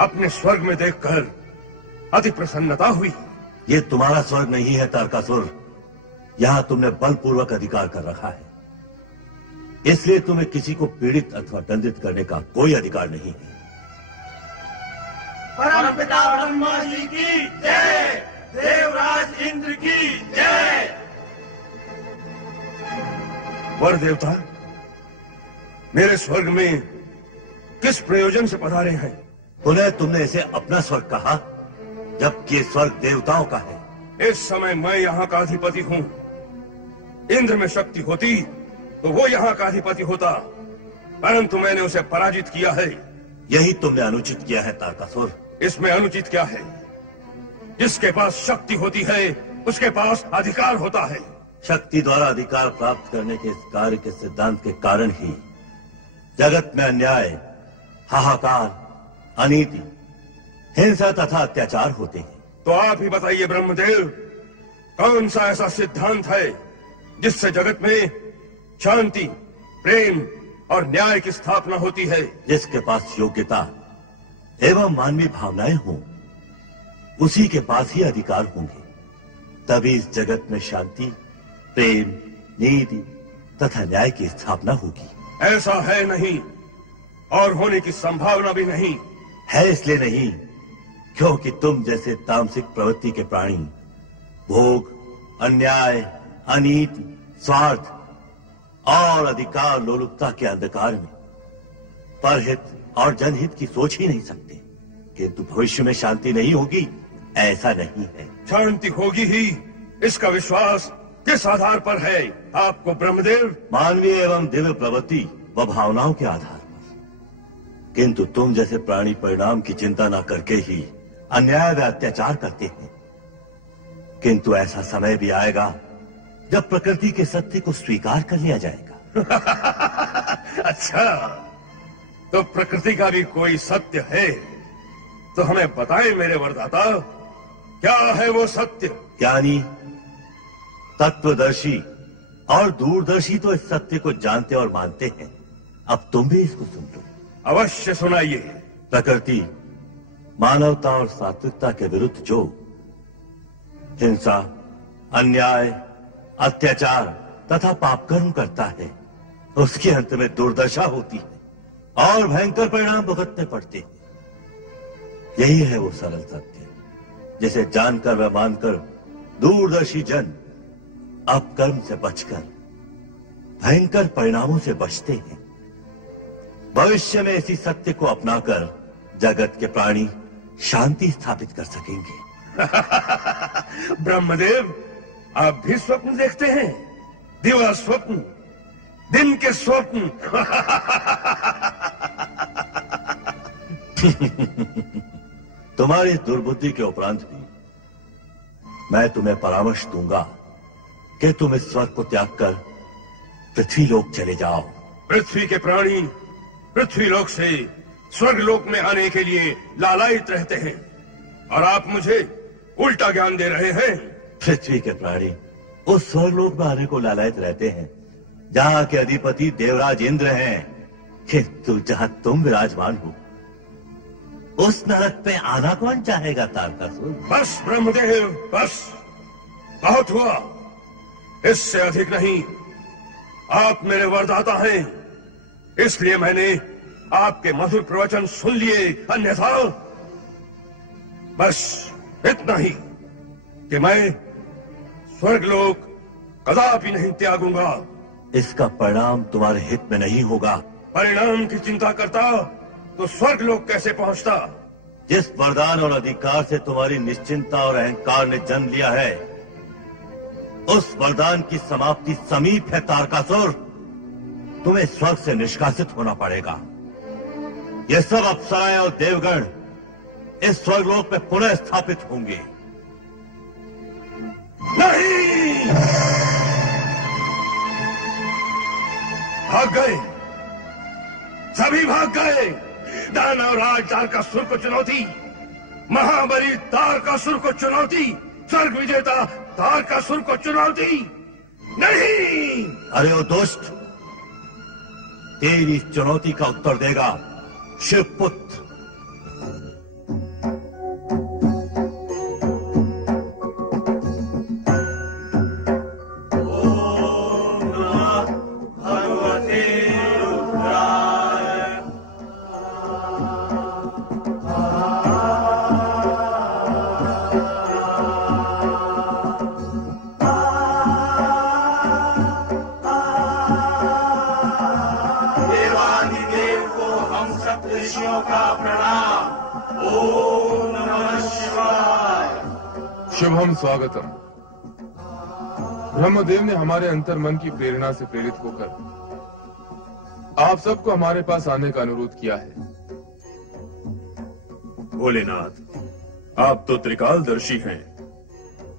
अपने स्वर्ग में देखकर अति प्रसन्नता हुई। ये तुम्हारा स्वर्ग नहीं है तारकासुर, यहां तुमने बलपूर्वक अधिकार कर रखा है, इसलिए तुम्हें किसी को पीड़ित अथवा दंडित करने का कोई अधिकार नहीं है। परमपिता ब्रह्मा जी की जय, देवराज इंद्र की जय। वर देवता, मेरे स्वर्ग में किस प्रयोजन से पधारे हैं? पुनः तुमने इसे अपना स्वर्ग कहा, जबकि स्वर्ग देवताओं का है। इस समय मैं यहाँ का अधिपति हूँ। इंद्र में शक्ति होती तो वो यहाँ का अधिपति होता, परंतु मैंने उसे पराजित किया है। यही तुमने अनुचित किया है तारकासुर। इसमें अनुचित क्या है? जिसके पास शक्ति होती है उसके पास अधिकार होता है। शक्ति द्वारा अधिकार प्राप्त करने के इस कार्य के सिद्धांत के कारण ही जगत में अन्याय, हाहाकार, अनीति, हिंसा तथा अत्याचार होते हैं। तो आप ही बताइए ब्रह्मदेव, कौन सा ऐसा सिद्धांत है जिससे जगत में शांति, प्रेम और न्याय की स्थापना होती है? जिसके पास योग्यता एवं मानवीय भावनाएं हों, उसी के पास ही अधिकार होंगे। तभी इस जगत में शांति, प्रेम, नीति तथा न्याय की स्थापना होगी। ऐसा है नहीं और होने की संभावना भी नहीं है। इसलिए नहीं क्योंकि तुम जैसे तामसिक प्रवृत्ति के प्राणी भोग, अन्याय, अनीति, स्वार्थ और अधिकार लोलुपता के अंधकार में परहित और जनहित की सोच ही नहीं सकते। किंतु भविष्य में शांति नहीं होगी, ऐसा नहीं है। शांति होगी ही, इसका विश्वास किस आधार पर है आपको ब्रह्मदेव? मानवीय एवं दिव्य प्रवृत्ति व भावनाओं के आधार पर। किंतु तुम जैसे प्राणी परिणाम की चिंता न करके ही अन्याय व अत्याचार करते हैं। किंतु ऐसा समय भी आएगा जब प्रकृति के सत्य को स्वीकार कर लिया जाएगा। अच्छा, तो प्रकृति का भी कोई सत्य है तो हमें बताएं मेरे वरदाता, क्या है वो सत्य? ज्ञानी, तत्वदर्शी और दूरदर्शी तो इस सत्य को जानते और मानते हैं। अब तुम भी इसको सुन लो। अवश्य सुनाइए। प्रकृति मानवता और सात्विकता के विरुद्ध जो हिंसा, अन्याय, अत्याचार तथा पापकर्म करता है, उसके अंत में दुर्दशा होती है और भयंकर परिणाम भुगतने पड़ते हैं। यही है वो सरल सत्य जिसे जानकर व मानकर दूरदर्शी जन अपकर्म से बचकर भयंकर परिणामों से बचते हैं। भविष्य में इसी सत्य को अपनाकर जगत के प्राणी शांति स्थापित कर सकेंगे। ब्रह्मदेव, आप भी स्वप्न देखते हैं? दिवा स्वप्न, दिन के स्वप्न। तुम्हारी दुर्बुद्धि के उपरांत भी मैं तुम्हें परामर्श दूंगा कि तुम इस स्वर्ग को त्याग कर पृथ्वी लोक चले जाओ। पृथ्वी के प्राणी पृथ्वी लोक से स्वर्ग लोक में आने के लिए लालायित रहते हैं और आप मुझे उल्टा ज्ञान दे रहे हैं। पृथ्वी के प्राणी उस स्वर्ग लोक में आने को लालायित रहते हैं जहां के अधिपति देवराज इंद्र हैं, किंतु जहां तुम विराजमान हो, उस नरक पे आना कौन चाहेगा तारकासुर? बस ब्रह्मदेव, बस बहुत हुआ, इससे अधिक नहीं। आप मेरे वरदाता हैं, इसलिए मैंने आपके मधुर प्रवचन सुन लिए, अन्यथा बस इतना ही कि मैं स्वर्गलोक कदापि नहीं त्यागूंगा। इसका परिणाम तुम्हारे हित में नहीं होगा। परिणाम की चिंता करता तो स्वर्गलोक कैसे पहुंचता? जिस वरदान और अधिकार से तुम्हारी निश्चिंता और अहंकार ने जन्म लिया है, उस वरदान की समाप्ति समीप है तारकासुर। तुम्हें स्वर्ग से निष्कासित होना पड़ेगा। ये सब अप्सराएं और देवगण इस स्वर्गलोक में पुनः स्थापित होंगे। नहीं! भाग गए, सभी भाग गए। दानवराज तारकासुर को चुनौती, महाबली तारकासुर को चुनौती, स्वर्ग विजेता तारकासुर को चुनौती नहीं। अरे ओ दुष्ट, तेरी चुनौती का उत्तर देगा शिवपुत्र। शुभम स्वागतम। ब्रह्मदेव ने हमारे अंतर मन की प्रेरणा से प्रेरित होकर आप सबको हमारे पास आने का अनुरोध किया है। भोलेनाथ, आप तो त्रिकालदर्शी हैं,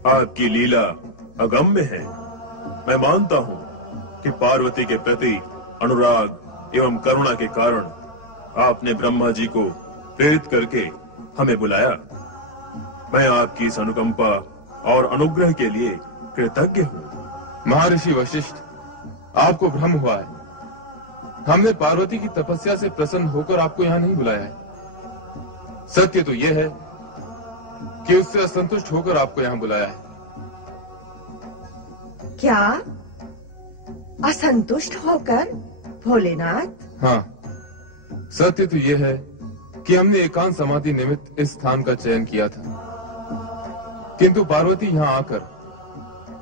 आपकी लीला अगम्य है। मैं मानता हूं कि पार्वती के प्रति अनुराग एवं करुणा के कारण आपने ब्रह्मा जी को प्रेरित करके हमें बुलाया। मैं आपकी इस अनुकंपा और अनुग्रह के लिए कृतज्ञ हूँ। महर्षि वशिष्ठ, आपको भ्रम हुआ है। हमने पार्वती की तपस्या से प्रसन्न होकर आपको यहाँ नहीं बुलाया है। सत्य तो यह है कि उससे असंतुष्ट होकर आपको यहाँ बुलाया है। क्या असंतुष्ट होकर भोलेनाथ? हाँ, सत्य तो यह है कि हमने एकांत समाधि निमित्त इस स्थान का चयन किया था, किंतु पार्वती यहाँ आकर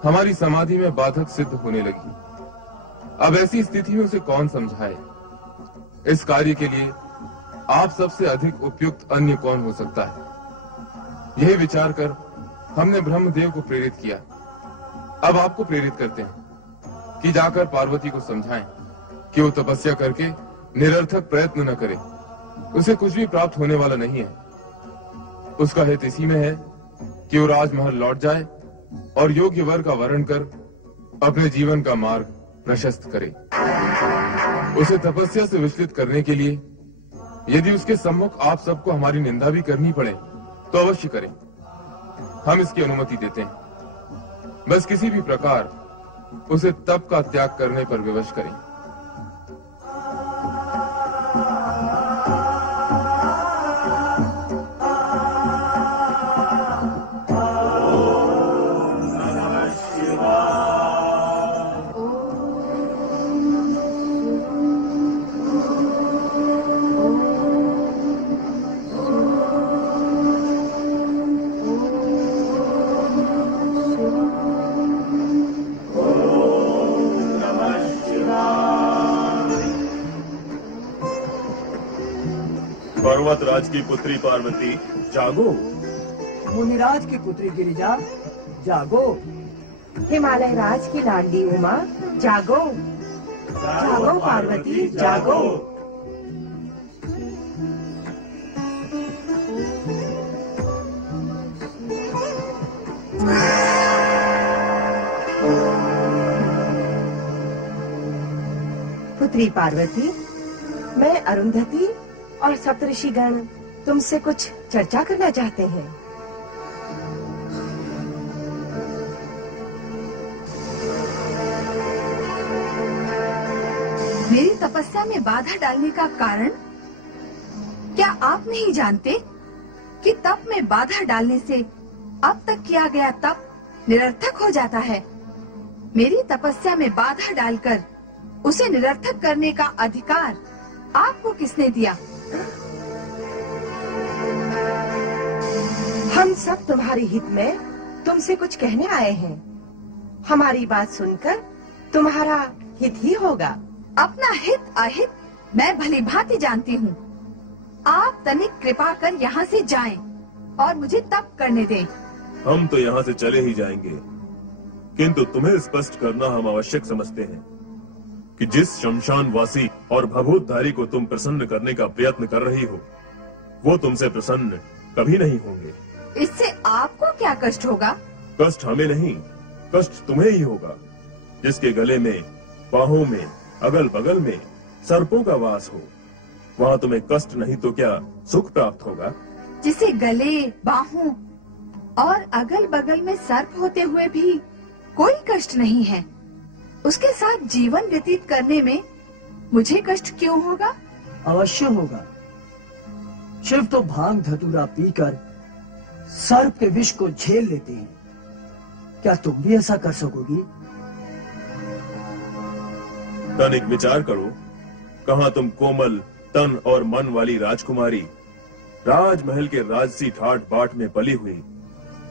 हमारी समाधि में बाधक सिद्ध होने लगी। अब ऐसी स्थिति में उसे कौन समझाए? इस कार्य के लिए आप सबसे अधिक उपयुक्त अन्य कौन हो सकता है? यही विचार कर हमने ब्रह्मदेव को प्रेरित किया। अब आपको प्रेरित करते हैं कि जाकर पार्वती को समझाएं कि वो तपस्या करके निरर्थक प्रयत्न न करे। उसे कुछ भी प्राप्त होने वाला नहीं है। उसका हित इसी में है कि वो राजमहल लौट जाए और योग्य वर का वर्ण कर अपने जीवन का मार्ग प्रशस्त करे। उसे तपस्या से विचलित करने के लिए यदि उसके सम्मुख आप सबको हमारी निंदा भी करनी पड़े तो अवश्य करें। हम इसकी अनुमति देते हैं। बस किसी भी प्रकार उसे तप का त्याग करने पर विवश करें। पर्वतराज की पुत्री पार्वती, जागो। मुनिराज की पुत्री गिरिजा, जागो। हिमालय राज की लाडली उमा, जागो। जागो पार्वती, जागो। पुत्री पार्वती, मैं अरुंधति और सप्तऋषिगण तुमसे कुछ चर्चा करना चाहते हैं। मेरी तपस्या में बाधा डालने का कारण? क्या आप नहीं जानते कि तप में बाधा डालने से अब तक किया गया तप निरर्थक हो जाता है? मेरी तपस्या में बाधा डालकर उसे निरर्थक करने का अधिकार आपको किसने दिया? हम सब तुम्हारे हित में तुमसे कुछ कहने आए हैं। हमारी बात सुनकर तुम्हारा हित ही होगा। अपना हित अहित मैं भली भांति जानती हूँ। आप तनिक कृपा कर यहाँ से जाएं और मुझे तप करने दें। हम तो यहाँ से चले ही जाएंगे, किंतु तुम्हें स्पष्ट करना हम आवश्यक समझते हैं कि जिस शमशान वासी और भभूतधारी को तुम प्रसन्न करने का प्रयत्न कर रही हो, वो तुमसे प्रसन्न कभी नहीं होंगे। इससे आपको क्या कष्ट होगा? कष्ट हमें नहीं, कष्ट तुम्हें ही होगा, जिसके गले में, बाहों में, अगल बगल में सर्पों का वास हो। वहाँ तुम्हें कष्ट नहीं तो क्या सुख प्राप्त होगा? जिसे गले, बाहों और अगल बगल में सर्प होते हुए भी कोई कष्ट नहीं है, उसके साथ जीवन व्यतीत करने में मुझे कष्ट क्यों होगा? अवश्य होगा। शिव तो भांग धतूरा पीकर सर्प के विष को झेल लेते हैं। क्या तुम भी ऐसा कर सकोगी? तनिक विचार करो, कहाँ तुम कोमल तन और मन वाली राजकुमारी राजमहल के राजसी ठाट बाट में पली हुई,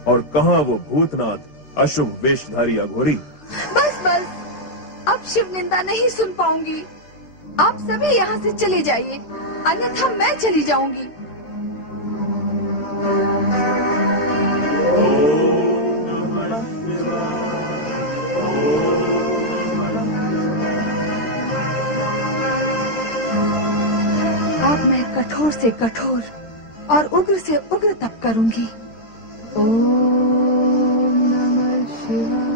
और कहाँ वो भूतनाथ अशुभ वेशधारी अघोरी। बस बस, अब शिव निंदा नहीं सुन पाऊंगी। आप सभी यहाँ से चले जाइए, अन्यथा मैं चली जाऊंगी। अब मैं कठोर से कठोर और उग्र से उग्र तप करूंगी। ओम नमः शिवाय।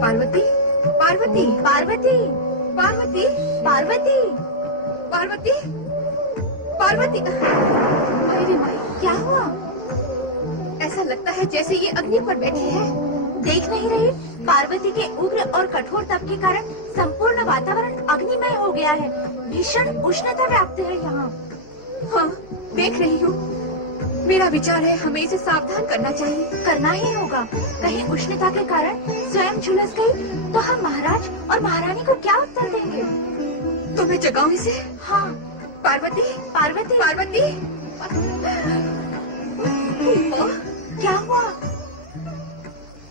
पार्वती, पार्वती, पार्वती, पार्वती, पार्वती, पार्वती, पार्वती। अरे माई, क्या हुआ? ऐसा लगता है जैसे ये अग्नि पर बैठी है। देख नहीं रही? पार्वती के उग्र और कठोर तप के कारण संपूर्ण वातावरण अग्निमय हो गया है। भीषण उष्णता व्याप्त है यहाँ। हाँ, देख रही हूँ। मेरा विचार है हमें इसे सावधान करना चाहिए। करना ही होगा। कहीं उष्णता के कारण स्वयं झुलस गई तो हम महाराज और महारानी को क्या उत्तर देंगे? तो मैं जगाऊं इसे? हाँ। पार्वती, पार्वती, पार्वती। क्या हुआ?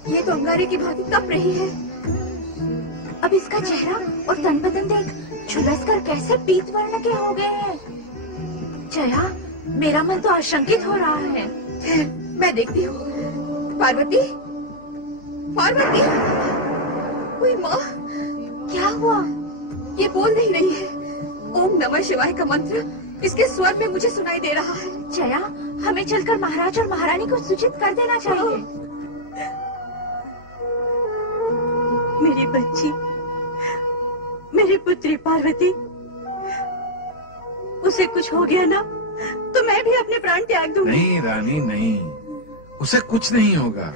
ये तो अंगारे की भांति तप रही है। अब इसका चेहरा और तन बदन देख, झुलस कर कैसे पीत वर्ण के हो गए हैं। जया, मेरा मन तो आशंकित हो रहा है। मैं देखती हूँ। पार्वती, पार्वती। कोई माँ, क्या हुआ? ये बोल नहीं रही है। ओम नमः शिवाय का मंत्र इसके स्वर में मुझे सुनाई दे रहा है। जया, हमें चलकर महाराज और महारानी को सूचित कर देना चाहिए। मेरी बच्ची, मेरी पुत्री पार्वती, उसे कुछ हो गया ना तो मैं भी अपने प्राण त्याग दूंगी। नहीं रानी, नहीं, उसे कुछ नहीं होगा।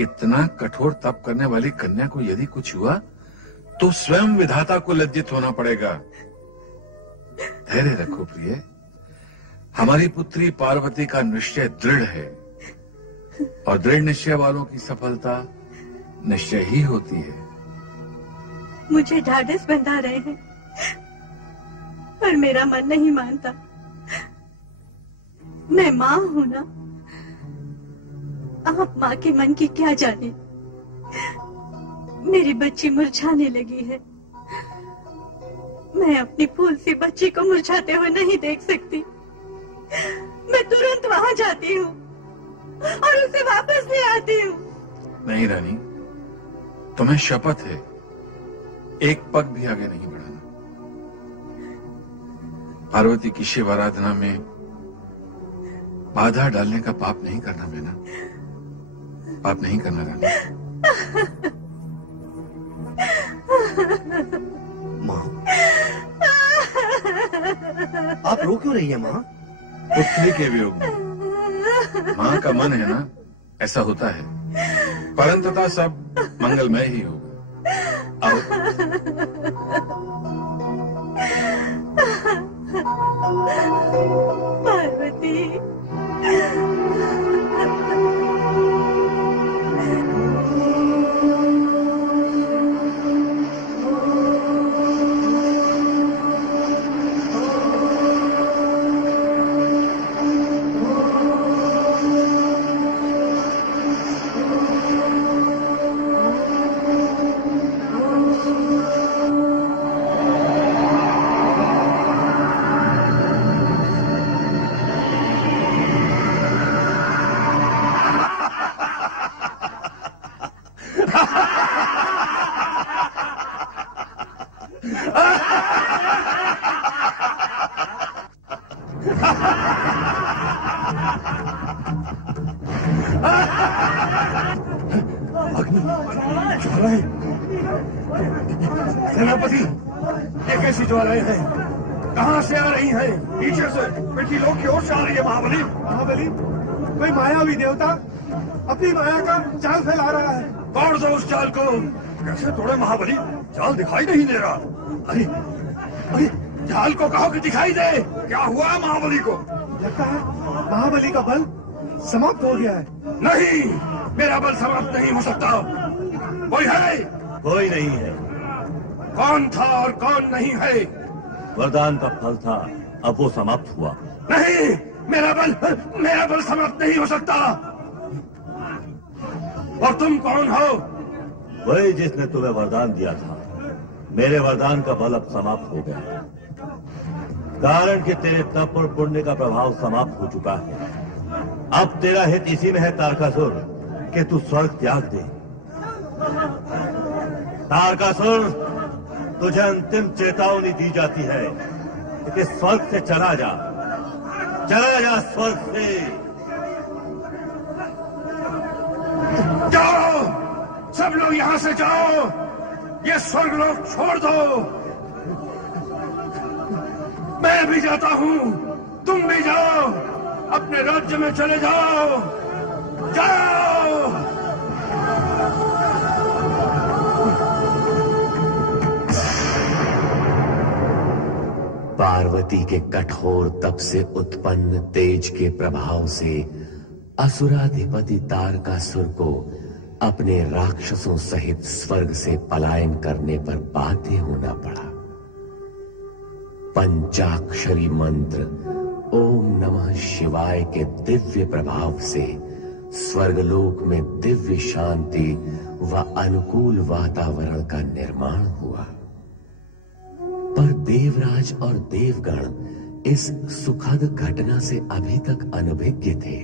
इतना कठोर तप करने वाली कन्या को यदि कुछ हुआ तो स्वयं विधाता को लज्जित होना पड़ेगा। धैर्य रखो प्रिय, हमारी पुत्री पार्वती का निश्चय दृढ़ है और दृढ़ निश्चय वालों की सफलता निश्चय ही होती है। मुझे ढाढ़स बंधा रहे हैं पर मेरा मन नहीं मानता। मैं माँ हूं ना, आप माँ के मन की क्या जाने। मेरी बच्ची मुरझाने लगी है। मैं अपनी फूल सी बच्ची को मुरझाते हुए नहीं देख सकती। मैं तुरंत वहां जाती हूँ और उसे वापस ले आती हूँ। नहीं रानी, तुम्हें शपथ है एक पग भी आगे नहीं बढ़ाना। पार्वती की शिव आराधना में बाधा डालने का पाप नहीं करना मैना, पाप नहीं करना रानी। माँ, आप रो क्यों रही है माँ? पुतली के वियोग में माँ का मन है ना, ऐसा होता है, परंतुतः सब मंगलमय ही होगा। आओ। पार्वती, सेनापति, ये कैसी ज्वालाएं हैं? कहाँ से आ रही हैं? पीछे से पिछली लोग की ओर से आ रही है। महाबली, महाबली, कोई मायावी देवता अपनी माया का जाल फैला रहा है। तोड़ दो उस जाल को। कैसे तोड़े महाबली? जाल दिखाई नहीं दे रहा। अरे अरे, जाल को कहो कि दिखाई दे। क्या हुआ महाबली को? लगता है महाबली का बल समाप्त हो गया है। नहीं, मेरा बल समाप्त नहीं हो सकता। कोई है? कोई नहीं है। कौन था और कौन नहीं है? वरदान का फल था, अब वो समाप्त हुआ। नहीं, मेरा बल समाप्त नहीं हो सकता। और तुम कौन हो? वही जिसने तुम्हें वरदान दिया था। मेरे वरदान का बल अब समाप्त हो गया, कारण कि तेरे तप और पुण्य का प्रभाव समाप्त हो चुका है। अब तेरा हित इसी में है तारकासुर कि तू स्वर्ग त्याग दे। तारकासुर, तुझे अंतिम चेतावनी दी जाती है कि स्वर्ग से चला जा स्वर्ग से। जाओ, सब लोग यहाँ से जाओ। ये स्वर्ग लोग छोड़ दो। मैं भी जाता हूँ, तुम भी जाओ, अपने राज्य में चले जाओ। जाओ। पार्वती के कठोर तप से उत्पन्न तेज के प्रभाव से असुराधिपति तारकासुर को अपने राक्षसों सहित स्वर्ग से पलायन करने पर बाध्य होना पड़ा। पंचाक्षरी मंत्र ओम नमः शिवाय के दिव्य प्रभाव से स्वर्गलोक में दिव्य शांति व अनुकूल वातावरण का निर्माण हुआ। पर देवराज और देवगण इस सुखद घटना से अभी तक अनभिज्ञ थे।